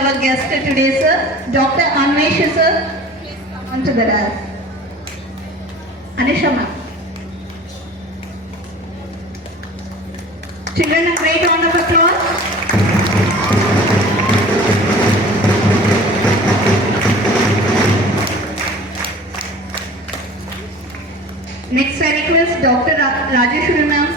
our guest today, sir, Dr. Anvesh, sir. Please come on to the dais. Anisha ma'am. Children, a great round of applause. Next, I request Dr. Rajeshwari ma'am.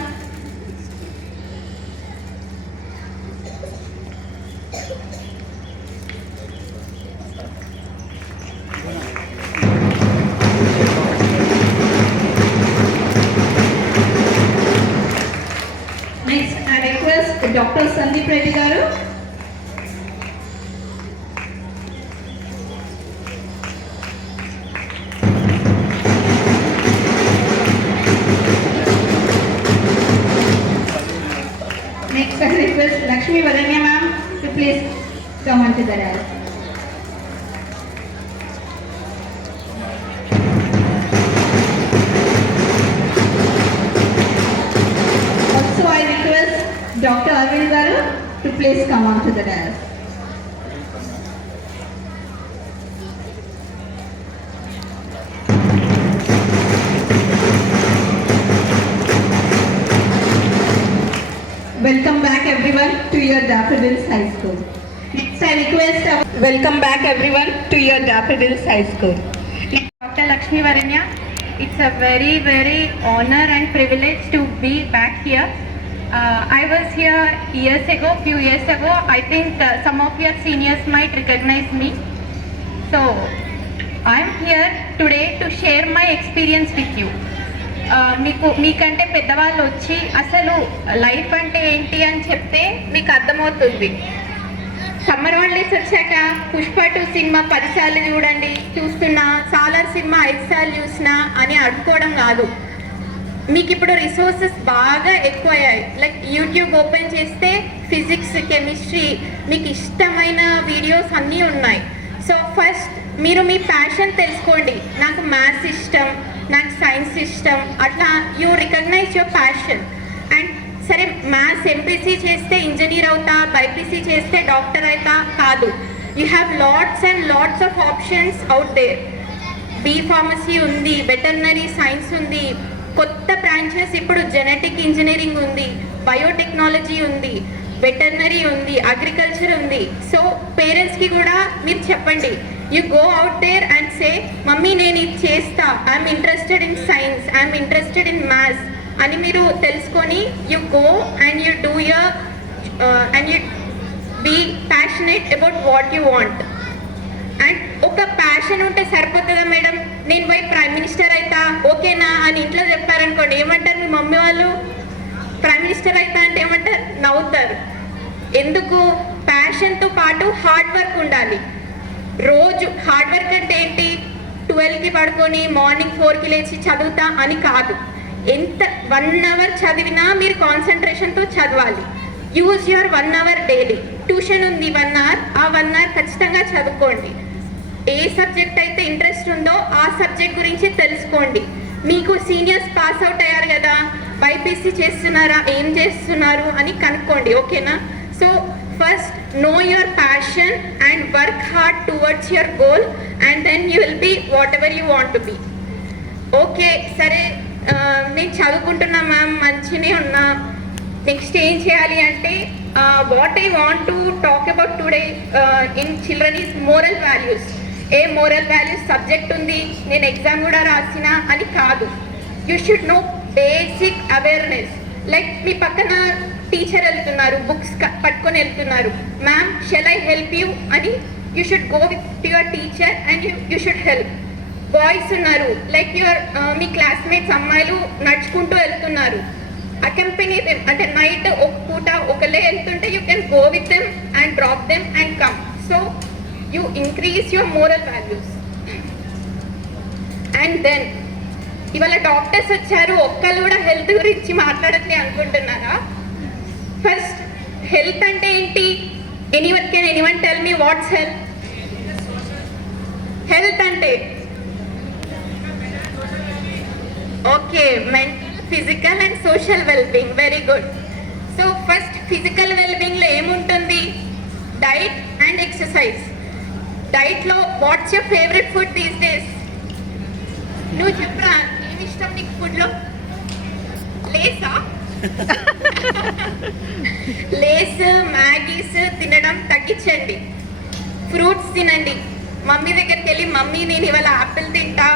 Next, I request Dr. Sandeep Reddy garu. Next, I request Lakshmi Varanya ma'am to please come on to the dais. Also, I request Dr. Arvind garu to please come on to the dais. Welcome back everyone to your Daffodils High School. Next, I request welcome back everyone to your Daffodils High School. Dr. Lakshmi Varanya, it's a very honor and privilege to be back here. I was here few years ago. I think some of your seniors might recognize me. So, I'm here today to share my experience with you. మీకంటే పెద్దవాళ్ళు వచ్చి అసలు లైఫ్ అంటే ఏంటి అని చెప్తే మీకు అర్థమవుతుంది. సమ్మర్ హాలిడేస్ వచ్చాక పుష్ప 2 సినిమా 10 సార్లు చూస్తున్నా, సాలార్ సినిమా 5 సార్లు చూసినా అని అనుకోవడం కాదు. మీకు ఇప్పుడు రిసోర్సెస్ బాగా ఎక్కువయ్యాయి. లైక్ యూట్యూబ్ ఓపెన్ చేస్తే ఫిజిక్స్, కెమిస్ట్రీ మీకు ఇష్టమైన వీడియోస్ అన్నీ ఉన్నాయి. సో ఫస్ట్ మీరు మీ ప్యాషన్ తెలుసుకోండి. నాకు మ్యాథ్స్ ఇష్టం, నాకు సైన్స్ ఇష్టం, అట్లా you recognize your passion. And సరే మ్యాథ్స్ ఎంపీసీ చేస్తే ఇంజనీర్ అవుతా, బైపీసీ చేస్తే డాక్టర్ అవుతా కాదు. You have lots and lots of options out there. B pharmacy ఉంది, వెటర్నరీ సైన్స్ ఉంది, కొత్త బ్రాంచెస్ ఇప్పుడు జెనెటిక్ ఇంజనీరింగ్ ఉంది, బయోటెక్నాలజీ ఉంది, వెటర్నరీ ఉంది, అగ్రికల్చర్ ఉంది. సో పేరెంట్స్కి కూడా మీరు చెప్పండి, you go out there and say mummy నేను ఇది చేస్తా, I'm interested in science, I'm interested in maths అని మీరు తెలుసుకొని you go and you do your and you be passionate about what you want. And ఒక ప్యాషన్ ఉంటే సరిపోతుందా మేడం, నేను పోయి ప్రైమ్ మినిస్టర్ అవుతా ఓకేనా అని ఇంట్లో చెప్పారనుకోండి, ఏమంటారు మీ మమ్మీ వాళ్ళు? ప్రైమ్ మినిస్టర్ అవుతా అంటే ఏమంటారు? నవ్వుతారు. ఎందుకు? ప్యాషన్తో పాటు హార్డ్ వర్క్ ఉండాలి. రోజు హార్డ్ వర్క్ అంటే ఏంటి? 12కి పడుకొని మార్నింగ్ 4కి లేచి చదువుతా అని కాదు. ఎంత 1 అవర్ చదివినా మీరు కాన్సన్ట్రేషన్తో చదవాలి. Use your 1 hour daily. Tuition ఉంది 1 అవర్, ఆ 1 అవర్ ఖచ్చితంగా చదువుకోండి. ఏ సబ్జెక్ట్ అయితే ఇంట్రెస్ట్ ఉందో ఆ సబ్జెక్ట్ గురించి తెలుసుకోండి. మీకు సీనియర్స్ పాస్ అవుట్ అయ్యారు కదా, బైపీసీ చేస్తున్నారా, ఏం చేస్తున్నారు అని కనుక్కోండి, ఓకేనా? So first know your passion and work hard towards your goal and then you will be whatever you want to be. Okay సరే నేను చదువుకుంటున్నా మ్యామ్, మంచిగానే ఉన్నా, నెక్స్ట్ ఏం చేయాలి అంటే what I want to talk about today in children is moral values. ఏ moral values subject ఉంది, నేను ఎగ్జామ్ కూడా రాసిన అని కాదు. You should know basic awareness. Like మీ పక్కన టీచర్ వెళ్తున్నారు, బుక్స్ పట్టుకొని వెళ్తున్నారు, ma'am shall I help you అని you should go with your teacher and you should help. Boys ఉన్నారు, లైక్ యువర్ మీ క్లాస్మేట్స్ అమ్మాయిలు నడుచుకుంటూ వెళ్తున్నారు, అకంపెనీ దెమ్. అంటే నైట్ ఒక పూట ఒకలే వెళ్తుంటే you can go with them and drop them and come. So you increase your moral values. And then ఇవాళ డాక్టర్స్ వచ్చారు, ఒక్కళ్ళు కూడా హెల్త్ గురించి మాట్లాడట్లే అనుకుంటున్నారా? ఫస్ట్ హెల్త్ అంటే ఏంటి? Anyone tell me what's health? Health అంటే okay, mental, physical and social wellbeing. Very good. So first physical వెల్బీయింగ్లో ఏముంటుంది? Diet and exercise. Diet lo, what's your favorite food these days? నువ్వు చెప్పరా ఏమి ఇష్టం నీకు ఫుడ్లో? లేసా? లేస్ మ్యాగీస్ తినడం తగ్గించండి. ఫ్రూట్స్ తినండి. మమ్మీ దగ్గరికి వెళ్ళి మమ్మీ నేను ఇవాళ యాపిల్ తింటా,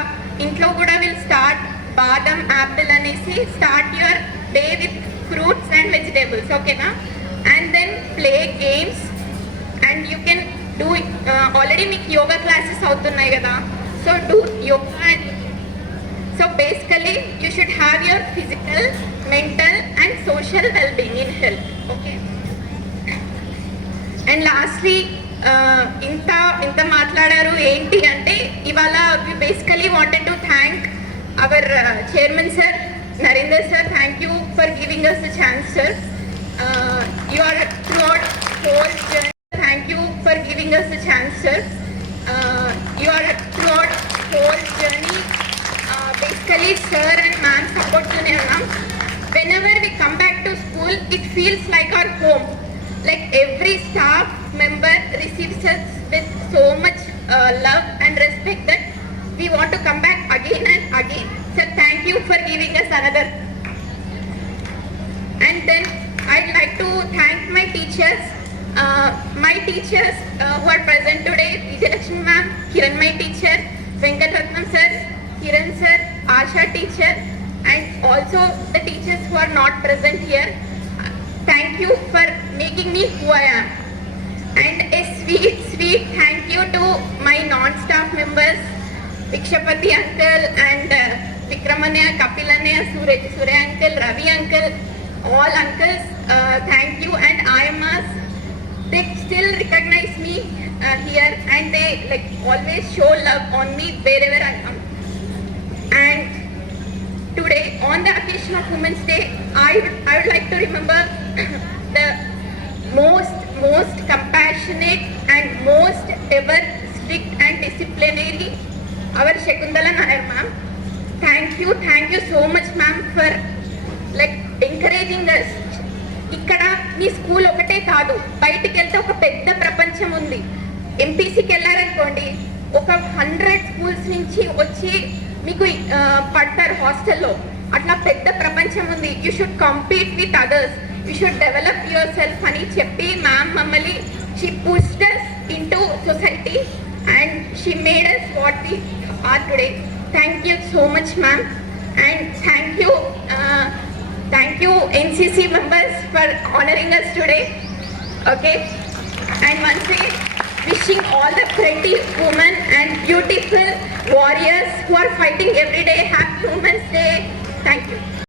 ఇంట్లో కూడా విల్ స్టార్ట్ బాదం యాపిల్ అనేసి start your day with fruits and vegetables, ఓకేనా? And then play games and you can do already మీకు యోగా క్లాసెస్ అవుతున్నాయి కదా, so do yoga. So basically you should have your physical, mental and social well-being in health, okay? And lastly ఇంత మాట్లాడారు ఏంటి అంటే ఇవాళ we basically wanted to thank our chairman sir Narendra sir. Thank you for giving us the chance, sir. You are throughout whole journey. Thank you for giving us the chance, sir. You are throughout whole journey. Basically sir and ma'am support tune unnam. Whenever we come back to school it feels like our home. Like every staff member receives us with so much love and respect that we want to come back again and again. So thank you for giving us another. And then I'd like to thank my teachers. Who are present today: Vijayalakshmi ma'am, Kiran my teacher, Venkatratnam sir, Kiran sir, Asha teacher, and also the teachers who are not present here. Thank you for making me who I am. And a sweet thank you to my non-staff members, Vikshapati uncle and Vikramanya, Kapilanya, Surya uncle, Ravi uncle, all uncles. Thank you. And IMAs, they still recognize me here and they like always show love on me wherever I come. And today on the occasion of Women's Day, I would like to remember the most compassionate and most ever strict and disciplinary our Shakuntala Nair ma'am. Thank you so much ma'am for like encouraging us. ఇక్కడ నీ స్కూల్ ఒకటే కాదు, బయటికి వెళ్తే ఒక పెద్ద ప్రపంచం ఉంది. ఎంపీసీకి వెళ్ళారనుకోండి, ఒక 100 స్కూల్స్ నుంచి వచ్చి మీకు పడతారు హాస్టల్లో. అట్లా పెద్ద ప్రపంచం ఉంది. You should compete with others, you should develop your self అని చెప్పి మ్యామ్ మమ్మల్ని she pushed us into society and she made us what we are today. Thank you so much ma'am. And thank you NCC members for honoring us today, okay? And once again wishing all the pretty women and beautiful warriors who are fighting every day happy Women's Day. Thank you.